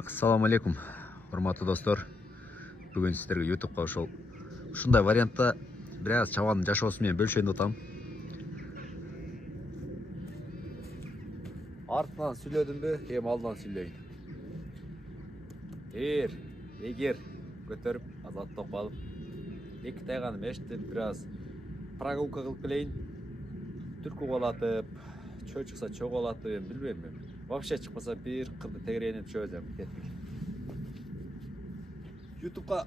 Ассаламу алейкум, урматтуу достор. Бүгүн сиздерге YouTube'га ушундай вариантта бир аз чабандын жашоосу менен бөлүшөйүн деп атам. Артынан сүйлөдүмбү, эми алдынан сүйлөйүн. Эгер көтөрүп азаттап алып, эки тайганы эшиттип бир аз прогулка кылып келейин. Түркү колатып, чөө чыкса чөө колатып, билбейм. Вообще чыкпаса бир кырды тегеренип чөөзөм, кеттик. YouTube'га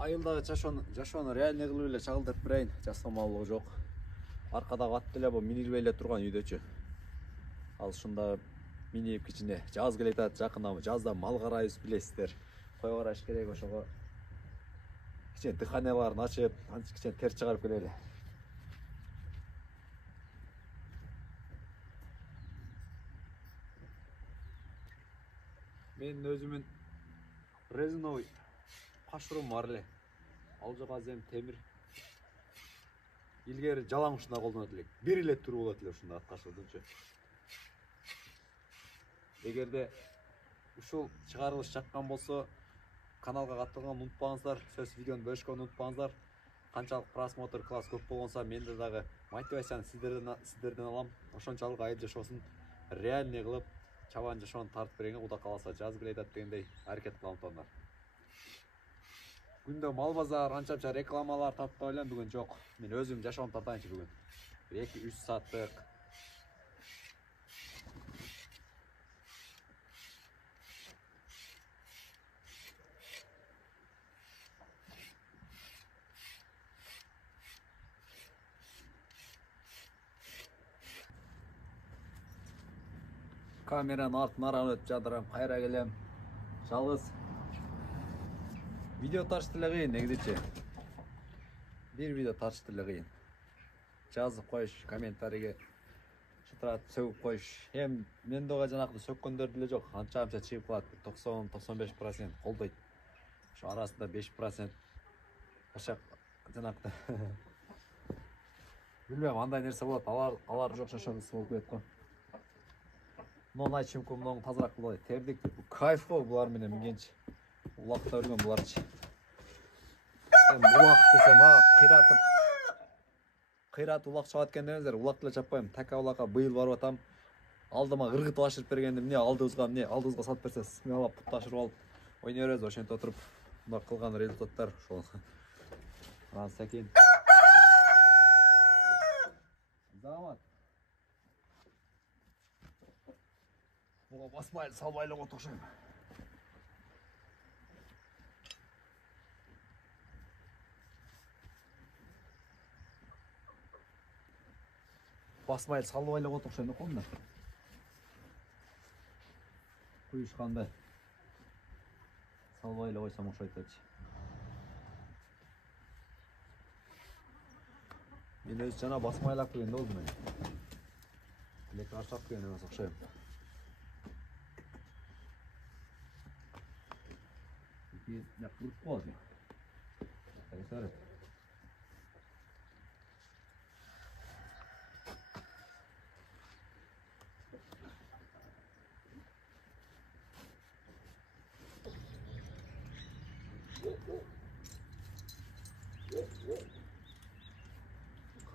айылдагы жашоону реальный кылып эле чагылдырып берейин. Жасамалыгы жок. Аркадагы ат деле бу минилбей эле турган үйдөчү. Ал ушунда минип кичине жаз келе атат, жакында жазда мал карайбыз, билесиздер. Кой караш керек, ошого кичине дыханияларын ачып, кичине тер чыгарып келели. Менин өзүмүн резиновый кашырым бар эле. Ал жок азем темир. Илгери жалаң ушунда колдонот элек. Бир эле түрү болот эле ушунда ат кашырдынчы. Эгерде ушул чыгарылыш жаккан болсо, каналга катталганды унутпаңыздар, сөз видеону бөлүшкөнгө унутпаңыздар. Канчалык просмотр класс көп болгонса, менде дагы мотивацияны сиздерден алам. Ошончолук айыл жашоосун реальный кылып, чабан жашоону тартып бергенге Кудай кааласа жаз келе атат дегендей аракет кылам тоондар. Күндө мал базар, анча рекламалар тартып элем, бүгүн жок. Мен өзүм жашоомду тартайынчы бүгүн. 2-3 сааттык. Камеранын артын арам өтүп жатырам, кайра келем. Жалгыз видео тартыш деле кыйын негизичи. Бир видео тартыш деле кыйын. Жазып коюш, комментарийге чытырат сөгүп коюш. Эми мен дагы жанакы сөккөндөр деле жок. Анча чыгып калат. 90-95% колдойт. Ошо арасында 5% башак жанакы. Билбейм, андай нерсе болот. Алар жок жашоосу болуп кетет го. Муну айтышым мүмкүн, муну тазыраак кылбай. Тердик кайф го булар менен мингенчи. Улакта өргөн буларчы. Улак десем, кыйратып улак чабат экен демеңиздер. Улак деле чаппайм. Така улакка быйыл барып атам. Алдыма ыргытып ашырып бергенде, эмне алдыбызга салып берсе, смелап пут ашырып алып ойной беребиз. Ошентип отуруп, мына кылган результаттар ошол. Сакен. Замат. Буга басмайлы, салбайлы го окшойм. Басмайлы, салбайлы го окшойм окомда. Куюшканда салбайлы койсом окшойт депчи. Мен өзү жана басмайлап келгенде болду мен. Элек ашап келген эмес окшойм. Я куркозы. Тарисары.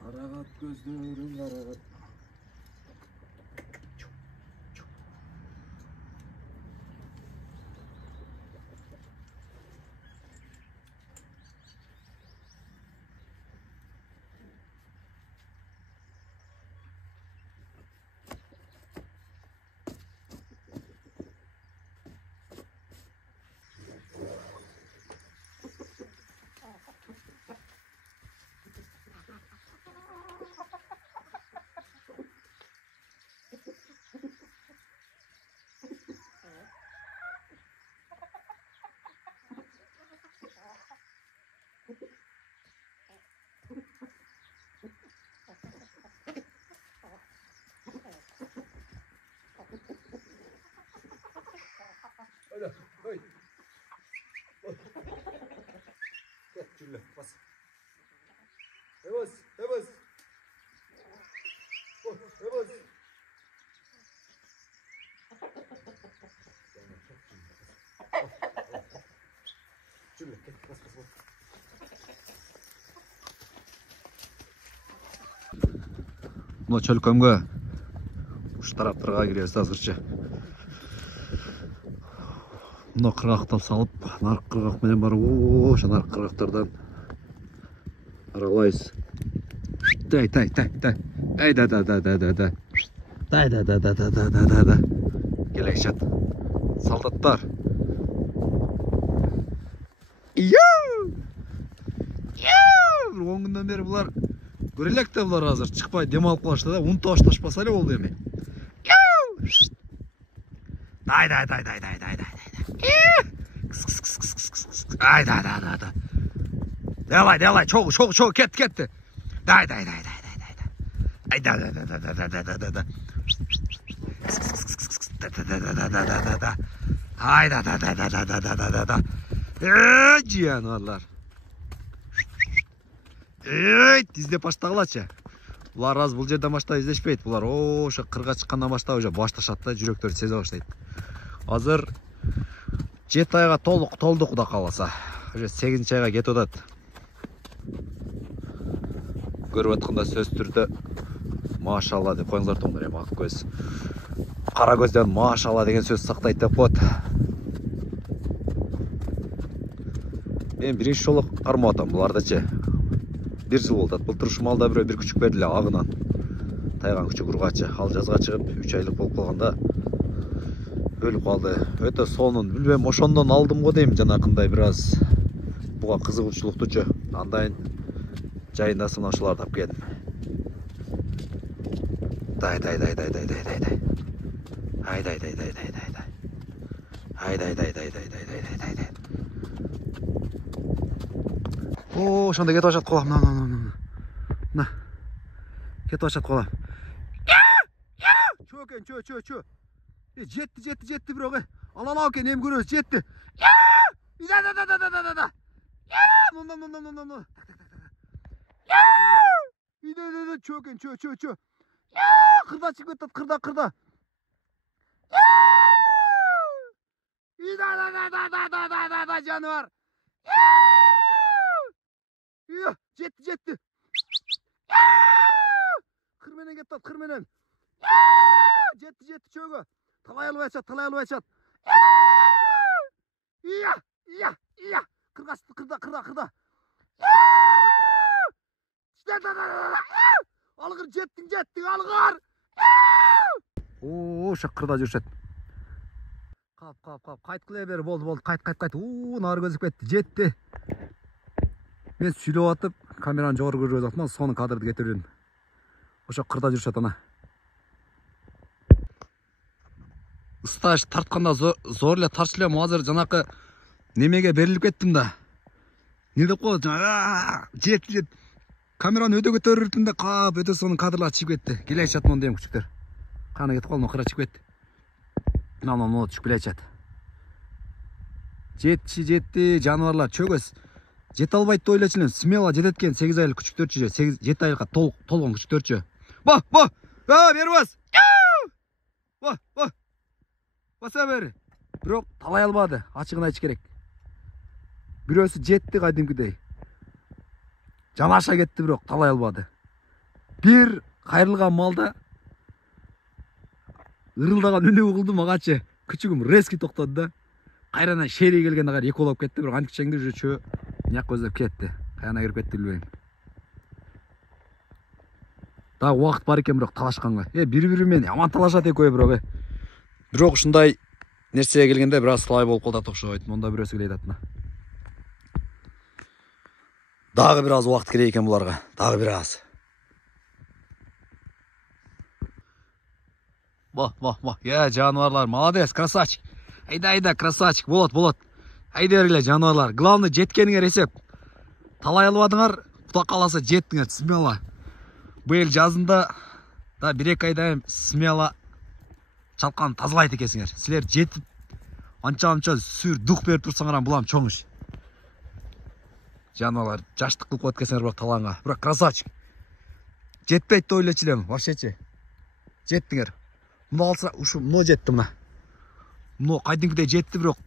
Карагат көздөрүң карагат. Ebos, ebos. Ebos. Мына чөлкөмгө уш тараптарга киребиз азырча. Мына кыргактан салып, наркы кыргак менен барып, ошо наркы кыргактардан аралайбыз. Тай. Ай да. Да. Келешет. Солдаттар. Он күндөн бери булар көрө элек да булар азыр чыкпай дем алып калышты да, унутуп башташпаса эле болду эми. Дай. Ай да. Давай, чогу, кетти. Дай. Ай да. Ай да. Жануарлар. Издеп баштагылачы. Булар аз бул жерден баштап издешпейт. Булар ошо кырга чыккандан баштап уже башташат да, жүрөктөрү сезе баштайт. Азыр 7 айга толдук куда каласа. Уже 8 айга кетип атат. Көрүп атканда сөз түрдө машалла деп коюңуздар тоңдор, эми ак көз. Кара көздөн машалла деген сөз сактайт деп коет. Мен биринчи жолу кармап атам булардачы. 1 жыл болду. Былтыр ушул малда бир күчүк берди эле агынан. Тайган күчүк ургачы. Ал жазга чыгып 3 айлык болуп калганда өлүп калды. Өтө сонун. Билбейм, ошондон алдым го дейм, жанакындай бир аз буга кызыгуучулуктучу. Андайын жайындасын ошоларды алып келдим. Дай. О, ошондо кетип башат колам. На. Кетип башат колам. Чө. Жетти бирок. Алалау экен, эми көрөбүз, жетти. Да. Чө. Кырда чыгып кетет, кырда. Да, жануар. Жетти. Кыр менен кетет, кыр менен. Жетти, чөгө. Талай алып айтышат. Iya. Кырда. Алгыр, жеттиң, алгыр. Ошо кырда жүрүшөт. Кап. Кайткылай бери, болду. Кайт. Нары көзүп кетти, жетти. Мен сүйлөп атып, камераны жогору көрүп атам, сонун кадрды кетирдим. Ошо кырда жүрүшөт ана. Ысташ тартканда зор эле тартчу элем, азыр жанакы немеге берилип кеттим да. Не деп коет? Жетти. Камераны өтө көтөрүлдүм да, кап өтө сонун кадрлар чыгып кетти. Келешат монда эми күчүктөр. Кана кетип калдым, кыра чыгып кетти. Мына түшүп келечат. Жетти, жануарлар чөгөс. Жете албайт деп ойлочу элем. Смело жетет экен, 8 айлык күчүктөрчү, 7 айга толгон күчүктөрчү. Ба! Бери бас. Ба! Баса бери. Бирок талай албады, ачыгын айтыш керек. Бирөөсү жетти кадимкидей. Жанаша кетти, бирок талай албады. Бир кайрылган малда ырылдаган үнү угулду, магачы күчүгүм резки токтоду да. Кайрана шери келгенде кайра эки болуп кетти, бирок антикчеңди уже чөө мыяк көздөп кетти. Каяна кирип кетти билбейм. Дагы убакыт бар экен, бирок талашканга. Бири-бири менен аман талашат экөө, бирок. Бирок ушундай нерсеге келгенде бир аз слай болуп калат окшойт. Монда бирөөсү келет атына. Дагы бир аз убакыт керек экен буларга. Дагы бир аз. Ба. Жануарлар, молодец, красавчик. Айда, красавчик, болот. Айда бергиле, жануарлар. Главный жеткениңер эсеп. Талай албадыңар, куда каласа жеттиңер, смело. Быйыл жазында да 1-2 айда смело чалкан тазалайт экенсиңер. Силер жетип анча сүр дух берип турсаңар, булам чоң иш. жануарлар жаштық қылып қойып кеткенсіңдер бірақ таланға. Бірақ красавчик. Жетпейді деп ойлап елем, вообще. Жеттіңер. Мұны алса, ушу мұны жетті мына. Мұны қайдыңғыдай жетті бірақ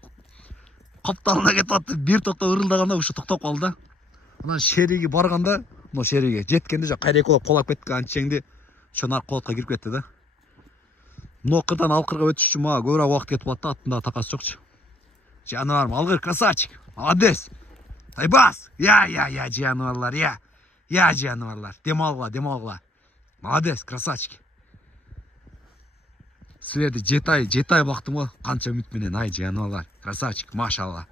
қапталына кетіп атты. Bir тоқтап ырылдағанда ушу тоқтап қалды. Мына шериге барғанда, мұны шериге жеткенде жа қайда колап қолап кетті анчеңде. Шонар қолатқа кіріп кетті да. Мұны қырдан алқырға өтіш үшін маға көбірек уақыт кетіп атты, аттында тақасы жоқшы. Жануарым, алғыр, красавчик. Молодец. Тайбас. Я, жануарлар, я. Я, жануарлар. Демалғыла. Молодец, красавчик. Сілерді жетай бақтым ғой. Қанша үмітменен, ай, жануарлар. Красавчик, машалла.